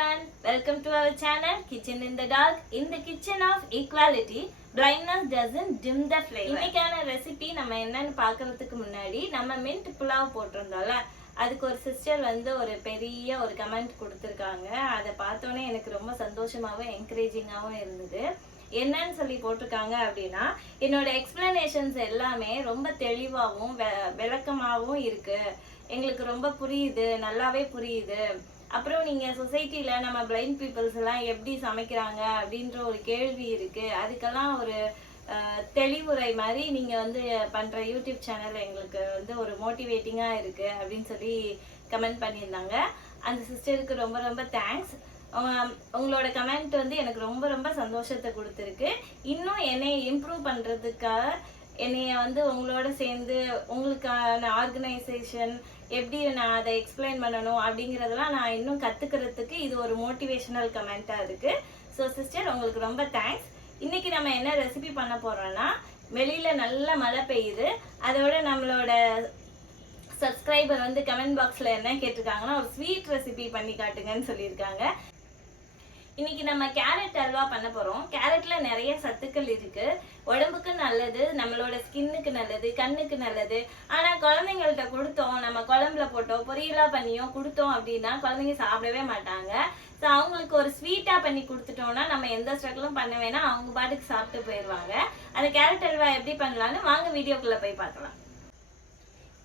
everyone, welcome to our channel Kitchen in the Dark. In the kitchen of equality, blindness doesn't dim the flavor. இன்னைக்கான recipe நம்ம என்னன்னு பார்க்கிறதுக்கு முன்னாடி நம்ம mint pulao போட்டிருந்தோம்ல, அதுக்கு ஒரு சிஸ்டர் வந்து ஒரு பெரிய ஒரு கமெண்ட் கொடுத்துருக்காங்க. அதை பார்த்தோன்னே எனக்கு ரொம்ப சந்தோஷமாகவும் என்கரேஜிங்காகவும் இருந்தது. என்னன்னு சொல்லி போட்டிருக்காங்க அப்படின்னா, என்னோட எக்ஸ்பிளனேஷன்ஸ் எல்லாமே ரொம்ப தெளிவாகவும் விளக்கமாகவும் இருக்கு, எங்களுக்கு ரொம்ப புரியுது, நல்லாவே புரியுது. அப்புறம் நீங்கள் சொசைட்டியில் நம்ம பிளைண்ட் பீப்புள்ஸ் எல்லாம் எப்படி சமைக்கிறாங்க அப்படின்ற ஒரு கேள்வி இருக்குது, அதுக்கெல்லாம் ஒரு தெளிவுரை மாதிரி நீங்கள் வந்து பண்ணுற யூடியூப் சேனல் எங்களுக்கு வந்து ஒரு மோட்டிவேட்டிங்காக இருக்குது அப்படின்னு சொல்லி கமெண்ட் பண்ணியிருந்தாங்க. அந்த சிஸ்டருக்கு ரொம்ப ரொம்ப தேங்க்ஸ். உங்களோட கமெண்ட் வந்து எனக்கு ரொம்ப ரொம்ப சந்தோஷத்தை கொடுத்துருக்கு. இன்னும் என்னை இம்ப்ரூவ் பண்ணுறதுக்காக என்னைய வந்து உங்களோட சேர்ந்து உங்களுக்கான ஆர்கனைசேஷன் எப்படி நான் அதை எக்ஸ்பிளைன் பண்ணணும் அப்படிங்கிறதெல்லாம் நான் இன்னும் கற்றுக்கிறதுக்கு இது ஒரு மோட்டிவேஷனல் கமெண்ட்டாக இருக்குது. ஸோ சிஸ்டர், உங்களுக்கு ரொம்ப தேங்க்ஸ். இன்றைக்கி நம்ம என்ன ரெசிபி பண்ண போகிறோன்னா, வெளியில் நல்ல மழை பெய்யுது, அதோட நம்மளோட சப்ஸ்கிரைபர் வந்து கமெண்ட் பாக்ஸில் என்ன கேட்டிருக்காங்கன்னா, ஒரு ஸ்வீட் ரெசிபி பண்ணி காட்டுங்கன்னு சொல்லியிருக்காங்க. இன்னைக்கு நம்ம கேரட் அல்வா பண்ண போறோம். கேரட்ல நிறைய சத்துக்கள் இருக்கு, உடம்புக்கு நல்லது, நம்மளோட ஸ்கின்னுக்கு நல்லது, கண்ணுக்கு நல்லது. ஆனா குழந்தைங்கள்ட்ட கொடுத்தோம், நம்ம குழம்புல போட்டோம், பொரியலா பண்ணியோ கொடுத்தோம் அப்படின்னா குழந்தைங்க சாப்பிடவே மாட்டாங்க. ஸோ அவங்களுக்கு ஒரு ஸ்வீட்டா பண்ணி கொடுத்துட்டோம்னா நம்ம எந்த ஸ்ட்ரகிளும் பண்ண வேணாம், அவங்க பாட்டுக்கு சாப்பிட்டு போயிடுவாங்க. அந்த கேரட் அல்வா எப்படி பண்ணலான்னு வாங்க வீடியோக்குள்ள போய் பார்க்கலாம்.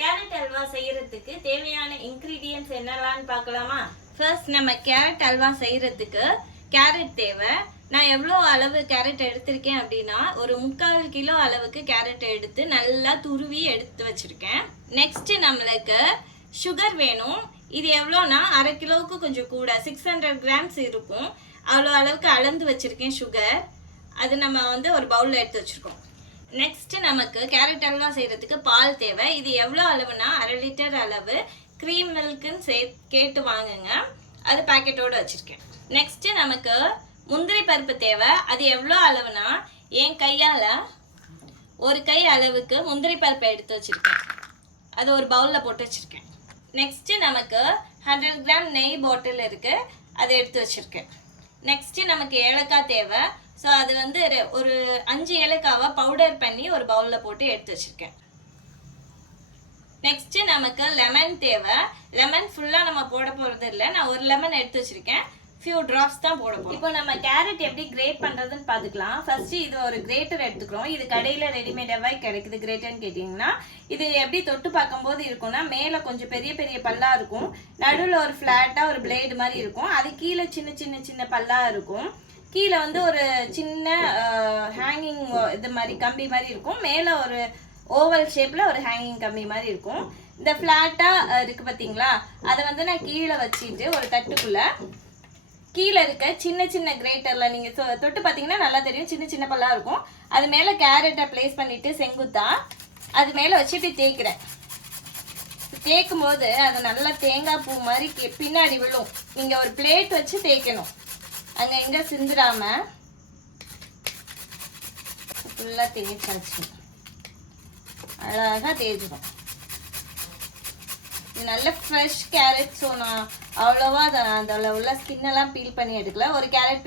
கேரட் அல்வா செய்யறதுக்கு தேவையான இன்கிரீடியன்ஸ் என்னெல்லாம் பார்க்கலாமா? ஃபர்ஸ்ட் நம்ம கேரட் அல்வா செய்யறதுக்கு கேரட் தேவை. நான் எவ்வளோ அளவு கேரட் எடுத்திருக்கேன் அப்படின்னா, ஒரு 3/4 கிலோ அளவுக்கு கேரட் எடுத்து நல்லா துருவி எடுத்து வச்சிருக்கேன். நெக்ஸ்ட் நம்மளுக்கு சுகர் வேணும். இது எவ்வளோனா 1/2 கிலோவுக்கு கொஞ்சம் கூட, 600 கிராம்ஸ் இருக்கும். அவ்வளோ அளவுக்கு அளந்து வச்சிருக்கேன் சுகர். அது நம்ம வந்து ஒரு பவுலில் எடுத்து வச்சிருக்கோம். நெக்ஸ்ட் நமக்கு கேரட் அல்வா செய்யறதுக்கு பால் தேவை. இது எவ்வளோ அளவுனா 1/2 லிட்டர் அளவு. க்ரீம் மில்க்குன்னு கேட்டு வாங்குங்க, அது பேக்கெட்டோடு வச்சுருக்கேன். நெக்ஸ்ட்டு நமக்கு முந்திரி பருப்பு தேவை. அது எவ்வளோ அளவுனா, என் கையால் ஒரு கை அளவுக்கு முந்திரி பருப்பை எடுத்து வச்சுருக்கேன், அது ஒரு பவுலில் போட்டு வச்சுருக்கேன். நெக்ஸ்ட்டு நமக்கு 100 கிராம் நெய் பாட்டில் இருக்குது, அதை எடுத்து வச்சுருக்கேன். நெக்ஸ்ட்டு நமக்கு ஏலக்காய் தேவை. ஸோ அது வந்து ஒரு 5 ஏலக்காவை பவுடர் பண்ணி ஒரு பவுலில் போட்டு எடுத்து வச்சுருக்கேன். நெக்ஸ்ட் நமக்கு லெமன் தேவை. லெமன் ஃபுல்லாக நம்ம போட போகிறது இல்லை, நான் ஒரு லெமன் எடுத்து வச்சுருக்கேன், ஃபியூ ட்ராப்ஸ் தான் போட போகிறோம். இப்போ நம்ம கேரட் எப்படி கிரேட் பண்ணுறதுன்னு பார்த்துக்கலாம். ஃபர்ஸ்ட்டு இது ஒரு கிரேட்டர் எடுத்துக்கிறோம். இது கடையில் ரெடிமேடாகவே கிடைக்குது. கிரேட்டர்னு கேட்டிங்கன்னா இது எப்படி தொட்டு பார்க்கும்போது இருக்கும்னா, மேலே கொஞ்சம் பெரிய பெரிய பல்லாக இருக்கும், நடுவில் ஒரு ஃப்ளாட்டாக ஒரு பிளேடு மாதிரி இருக்கும், அது கீழே சின்ன சின்ன சின்ன பல்லாக இருக்கும். கீழே வந்து ஒரு சின்ன ஹேங்கிங் இது மாதிரி கம்பி மாதிரி இருக்கும், மேலே ஒரு ஓவல் ஷேப்பில் ஒரு ஹேங்கிங் கம்பி மாதிரி இருக்கும். இந்த ஃப்ளாட்டாக இருக்குது பார்த்தீங்களா, அதை வந்து நான் கீழே வச்சுட்டு ஒரு தட்டுக்குள்ளே கீழே இருக்க சின்ன சின்ன கிரேட்டரில் நீங்கள் தொட்டு பார்த்தீங்கன்னா நல்லா தெரியும், சின்ன சின்ன பல்லாக இருக்கும். அது மேலே கேரட்டை ப்ளேஸ் பண்ணிவிட்டு செங்குத்தா அது மேலே வச்சு இப்படி தேய்க்கிறேன். தேய்க்கும் போது அது நல்லா தேங்காய் பூ மாதிரி பின்னாடி விழும். நீங்கள் ஒரு பிளேட் வச்சு தேய்க்கணும், அங்கே எங்கே சிந்துடாமல் ஃபுல்லாக தேய்ச்சாச்சு. அழகாக தேய்ச்சிடும். இது நல்ல ஃப்ரெஷ் கேரட். ஸோ நான் அவ்வளோவா அதில் உள்ள ஸ்கின்னெல்லாம் பீல் பண்ணி எடுக்கல. ஒரு கேரட்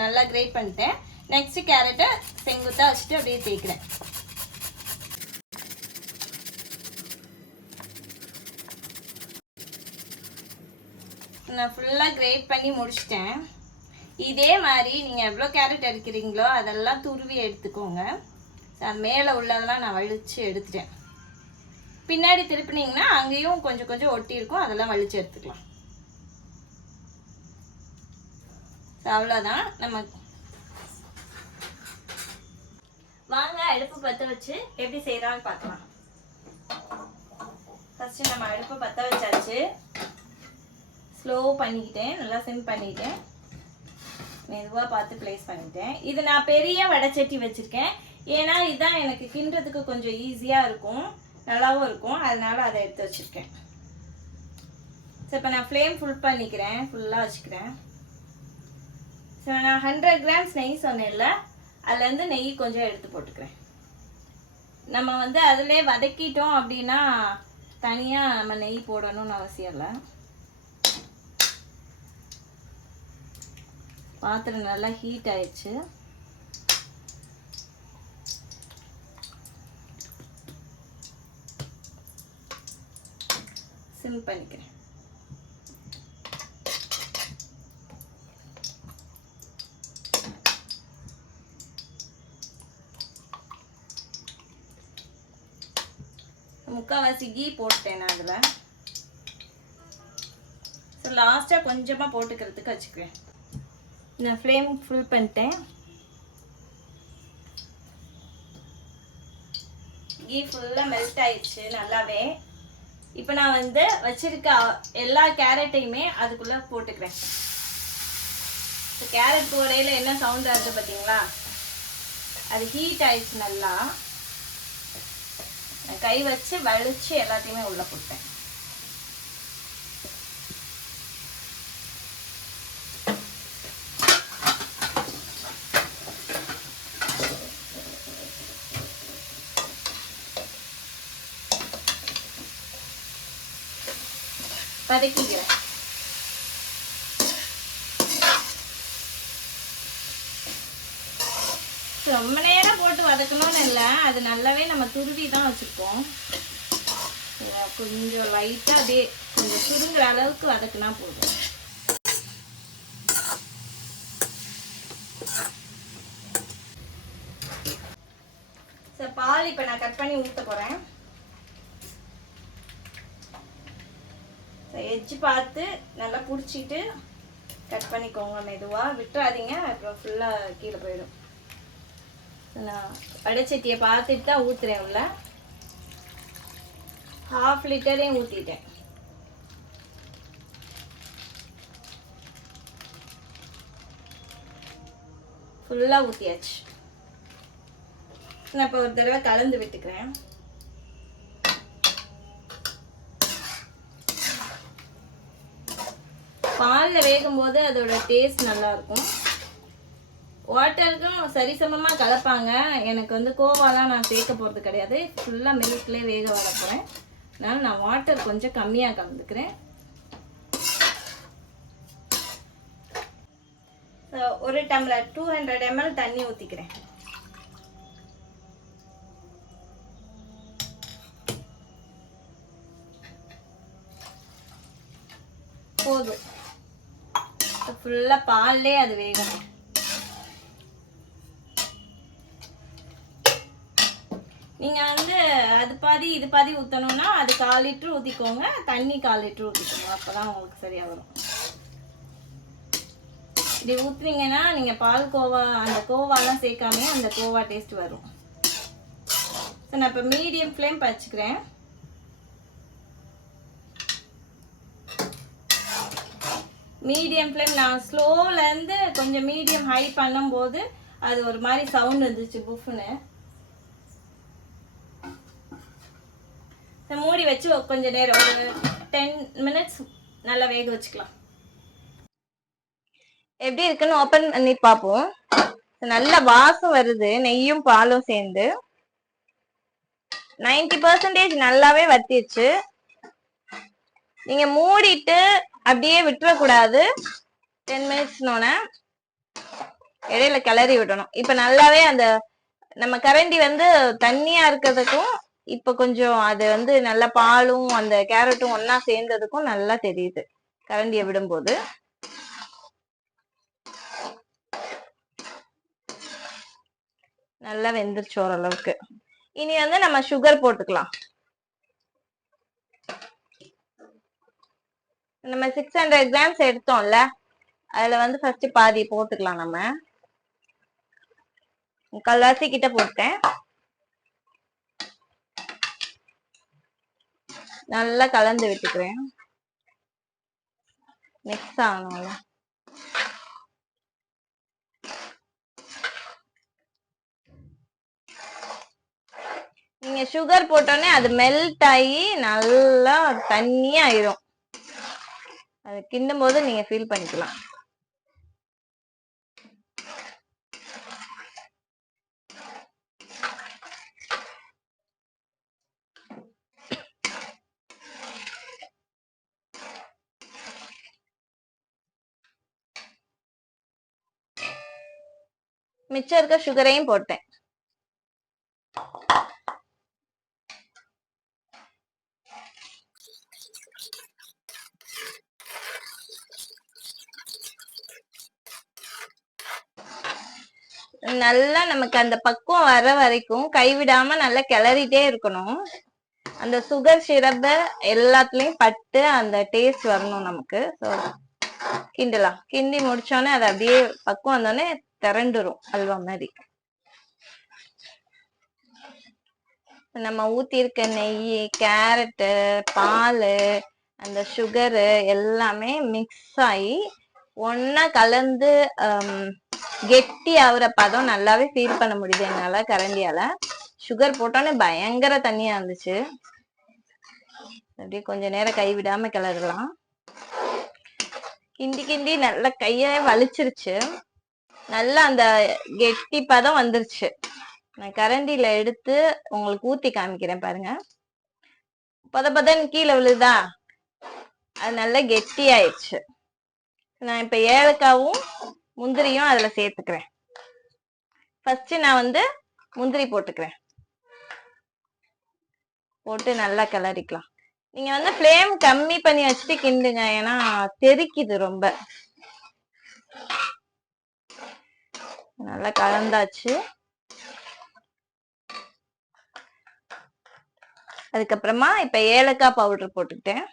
நல்லா கிரேட் பண்ணிட்டேன். நெக்ஸ்ட் கேரட்டை செங்குத்தாக வச்சுட்டு அப்படியே தேய்க்கிறேன். நான் ஃபுல்லாக கிரேட் பண்ணி முடிச்சிட்டேன். இதே மாதிரி நீங்கள் எவ்வளோ கேரட் எடுக்கிறீங்களோ அதெல்லாம் துருவி எடுத்துக்கோங்க. மேலே உள்ளதெல்லாம் நான் வலிச்சு எடுத்துட்டேன். பின்னாடி திருப்பினீங்கன்னா அங்கேயும் கொஞ்சம் கொஞ்சம் ஒட்டி இருக்கும், அதெல்லாம் வலிச்சு எடுத்துக்கலாம். அவ்வளோதான். நம்ம வாங்க அடுப்பு பற்ற வச்சு எப்படி செய்யறான்னு பார்க்கலாம். ஃபர்ஸ்ட் நம்ம அடுப்பு பற்ற வச்சாச்சு. ஸ்லோ பண்ணிக்கிட்டேன், நல்லா சிம் பண்ணிக்கிட்டேன், மெதுவாக பார்த்து பிளேஸ் பண்ணிட்டேன். இது நான் பெரிய வடைச்சட்டி வச்சுருக்கேன், ஏன்னா இதுதான் எனக்கு கிண்டுறதுக்கு கொஞ்சம் ஈஸியாக இருக்கும், நல்லாவும் இருக்கும், அதனால அதை எடுத்து வச்சுருக்கேன். ஸோ இப்போ நான் ஃப்ளேம் ஃபுல் பண்ணிக்கிறேன், ஃபுல்லாக வச்சுக்கிறேன். ஸோ நான் 100 கிராம்ஸ் நெய் சொன்னேன்ல, அதுலேருந்து நெய் கொஞ்சம் எடுத்து போட்டுக்கிறேன். நம்ம வந்து அதிலே வதக்கிட்டோம் அப்படின்னா தனியாக நம்ம நெய் போடணும்னு அவசியம் இல்லை. பாத்திரம் நல்லா ஹீட் ஆயிடுச்சு. சிம் பண்ணிக்கிறேன். முக்கால்வாசி கீ போட்டேன் நான் அதில். ஸோ லாஸ்ட்டாக கொஞ்சமாக போட்டுக்கிறதுக்கு வச்சுக்குவேன். நான் ஃப்ளேம் ஃபுல் பண்ணிட்டேன். கீ ஃபுல்லாக மெல்ட் ஆயிடுச்சு நல்லாவே. இப்போ நான் வந்து வச்சிருக்க எல்லா கேரட்டையுமே அதுக்குள்ளே போட்டுக்கிறேன். இப்போ கேரட் போடையில் என்ன சவுண்ட் ஆகுது பார்த்தீங்களா? அது ஹீட் ஆயிடுச்சு நல்லா. நான் கை வச்சு வலிச்சு எல்லாத்தையுமே உள்ளே போட்டேன். வதக்கிக்கிறேன். ரொம்ப நேரம் போட்டு வதக்கணும்னு இல்லை, அது நல்லாவே நம்ம துருவி தான் வச்சுருக்கோம். கொஞ்சம் லைட்டாக அப்படியே கொஞ்சம் சுருங்குற அளவுக்கு வதக்குனா போதும். ஸோ பால் இப்போ நான் கட் பண்ணி ஊற்ற போகிறேன். எட்ஜ் பார்த்து நல்லா பிடிச்சிட்டு கட் பண்ணிக்கோங்க. மெதுவாக விட்டுறாதீங்க, அப்புறம் ஃபுல்லாக கீழே போயிடும். நான் வடைச்சட்டியை பார்த்துட்டு தான் ஊற்றுறேன். உள்ள 1/2 லிட்டரையும் ஊற்றிட்டேன். ஃபுல்லாக ஊற்றியாச்சு. நான் இப்போ ஒரு தடவை கலந்து விட்டுக்கிறேன். பாலில் வேகும் போது அதோட டேஸ்ட் நல்லா இருக்கும். வாட்டருக்கும் சரிசமமாக கலப்பாங்க. எனக்கு வந்து கோவாலாம் நான் சேர்க்க போகிறது கிடையாது. ஃபுல்லாக மில்க்லேயே வேக வர போகிறேன். அதனால் நான் வாட்டர் கொஞ்சம் கம்மியாக கலந்துக்கிறேன். ஒரு டம்ளர் 200 ml தண்ணி ஊற்றிக்கிறேன். போதும். ஃபுல்லாக பால்லே அது வேகும். நீங்கள் வந்து அது பாதி இது பாதி ஊற்றணுன்னா அது 1/4 லிட்டர் ஊற்றிக்கோங்க, தண்ணி 1/4 லிட்டர் ஊற்றிக்கோங்க. அப்போ தான் உங்களுக்கு சரியாக வரும். இப்படி ஊற்றுனீங்கன்னா நீங்கள் பால் கோவா அந்த கோவாலாம் சேர்க்காமே அந்த கோவா டேஸ்ட் வரும். ஸோ நான் இப்போ மீடியம் ஃப்ளேம் வச்சுக்கிறேன். மீடியம் ஃப்ளேம் நான் ஸ்லோலேருந்து கொஞ்சம் மீடியம் ஹை பண்ணும்போது அது ஒரு மாதிரி சவுண்ட் வந்துச்சு புஃப்னு. மூடி வச்சு கொஞ்சம் நேரம் ஒரு 10 minutes நல்லா வேக வச்சுக்கலாம். எப்படி இருக்குன்னு ஓப்பன் பண்ணி பார்ப்போம். நல்ல வாசம் வருது, நெய்யும் பாலும் சேர்ந்து. 90% நல்லாவே வத்திடுச்சு. நீங்க மூடிட்டு அப்படியே விட்டுறக்கூடாது. 10 minutes இடையில கிளறி விடணும். இப்ப நல்லாவே அந்த நம்ம கரண்டி வந்து தண்ணியா இருக்கிறதுக்கும் இப்ப கொஞ்சம் அது வந்து நல்ல பாலும் அந்த கேரட்டும் ஒன்னா சேர்ந்ததுக்கும் நல்லா தெரியுது கரண்டியை விடும்போது. நல்லா வெந்துருச்சு ஓரளவுக்கு. இனி வந்து நம்ம சுகர் போட்டுக்கலாம். நம்ம 600 grams எடுத்தோம்ல, அதுல வந்து ஃபர்ஸ்ட் பாதி போட்டுக்கலாம். நம்ம 1/4 கிட்ட போட்டேன். நல்லா கலந்து விட்டுக்கிறேன். மிக்ஸ் ஆகணும்ல. நீங்க சுகர் போட்டோன்னே அது மெல்ட் ஆகி நல்லா தண்ணியா ஆயிரும். அது கிண்டும் போது நீங்க ஃபீல் பண்ணிக்கலாம். மிச்சம் இருக்க சுகரையும் போட்டேன். நல்லா நமக்கு அந்த பக்குவம் வர வரைக்கும் கைவிடாம நல்லா கிளறிட்டே இருக்கணும். அந்த சுகர் சிரப்ப எல்லாத்துலயும் பட்டு அந்த டேஸ்ட் வரணும் நமக்கு. ஸோ கிண்டலாம். கிண்டி முடிச்சோடனே அது அப்படியே பக்குவம் வந்தோடனே திரண்டுரும் அல்வா மாதிரி. நம்ம ஊத்திருக்க நெய், கேரட்டு, பால், அந்த சுகரு எல்லாமே மிக்ஸ் ஆகி ஒன்னா கலந்து கெட்டி ஆகுற பதம் நல்லாவே ஃபீல் பண்ண முடியுது என்னால கரண்டியால. சுகர் போட்டோன்னே பயங்கர தண்ணியா இருந்துச்சு. அப்படியே கொஞ்ச நேரம் கைவிடாம கிளறலாம். கிண்டி கிண்டி நல்லா கைய வலிச்சிருச்சு. நல்லா அந்த கெட்டி பதம் வந்துருச்சு. நான் கரண்டியில எடுத்து உங்களுக்கு ஊத்தி காமிக்கிறேன் பாருங்க. பதன்னு கீழே விழுதா, அது நல்லா கெட்டி ஆயிடுச்சு. நான் இப்ப ஏலக்காவும் முந்திரியும் அதுல சேர்த்துக்கிறேன். ஃபர்ஸ்ட் நான் முந்திரி போட்டுக்கிறேன். போட்டு நல்லா கிளறிக்கலாம். நீங்க ஃப்ளேம் கம்மி பண்ணி வச்சுட்டு கிண்டுங்க, ஏன்னா தெறிக்குது ரொம்ப. நல்லா கலந்தாச்சு. அதுக்கப்புறமா இப்ப ஏலக்காய் பவுடர் போட்டுக்கிட்டேன்.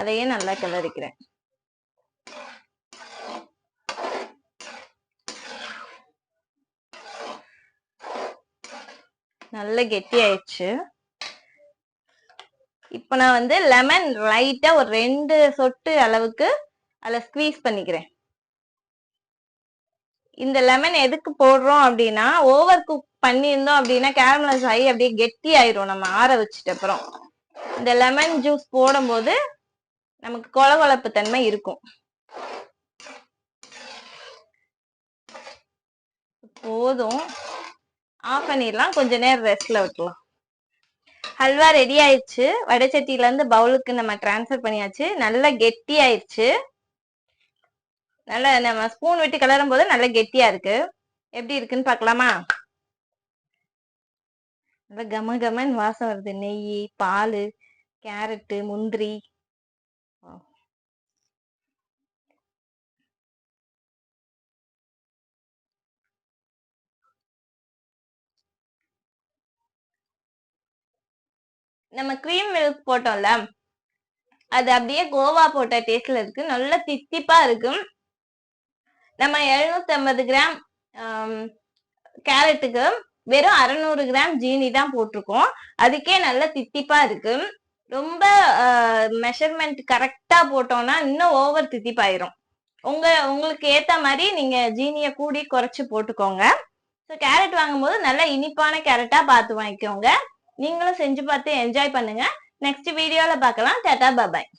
அதையே நல்லா கிளறிக்கிறேன். நல்ல கெட்டி ஆயிடுச்சு. இப்ப நான் லெமன் லைட்டா ஒரு 2 சொட்டு அளவுக்கு அதுல ஸ்குவீஸ் பண்ணிக்கிறேன். இந்த லெமன் எதுக்கு போடுறோம் அப்படின்னா, ஓவர் குக் பண்ணியிருந்தோம் அப்படின்னா கேரமலைஸ் ஆகி அப்படியே கெட்டி ஆயிரும் நம்ம ஆற வச்சுட்டு அப்புறம். இந்த லெமன் ஜூஸ் போடும் போது நமக்கு கொழகொழப்பு தன்மை இருக்கும். போதும், ஆஃப் பண்ணிடலாம். கொஞ்ச நேரம் ரெஸ்ட்ல விட்டுலாம். ஹல்வா ரெடி ஆயிடுச்சு. வடைச்சட்டியில இருந்து பவுலுக்கு நம்ம டிரான்ஸ்ஃபர் பண்ணியாச்சு. நல்லா கெட்டி ஆயிடுச்சு. நல்லா நம்ம ஸ்பூன் விட்டு கிளறும் போது நல்லா கெட்டியா இருக்கு. எப்படி இருக்குன்னு பாக்கலாமா? நல்லா கம கமன்னு வாசம் வருது. நெய், பால், கேரட்டு, முந்திரி. நம்ம கிரீம் மில்க் போட்டோம்ல, அது அப்படியே கோவா போட்ட டேஸ்ட்ல இருக்கு. நல்லா தித்திப்பா இருக்கு. நம்ம 750 கிராம் கேரட்டுக்கு வெறும் 600 கிராம் ஜீனி தான் போட்டிருக்கோம். அதுக்கே நல்ல தித்திப்பா இருக்கு. ரொம்ப மெஷர்மெண்ட் கரெக்டா போட்டோம்னா இன்னும் ஓவர் தித்திப்பாயிரும். உங்களுக்கு ஏத்த மாதிரி நீங்க ஜீனிய கூடி குறைச்சு போட்டுக்கோங்க. ஸோ கேரட் வாங்கும்போது நல்லா இனிப்பான கேரட்டா பார்த்து வாங்கிக்கோங்க. நீங்களும் செஞ்சு பார்த்து என்ஜாய் பண்ணுங்க. நெக்ஸ்ட் வீடியோல பார்க்கலாம். டாடா பாய்.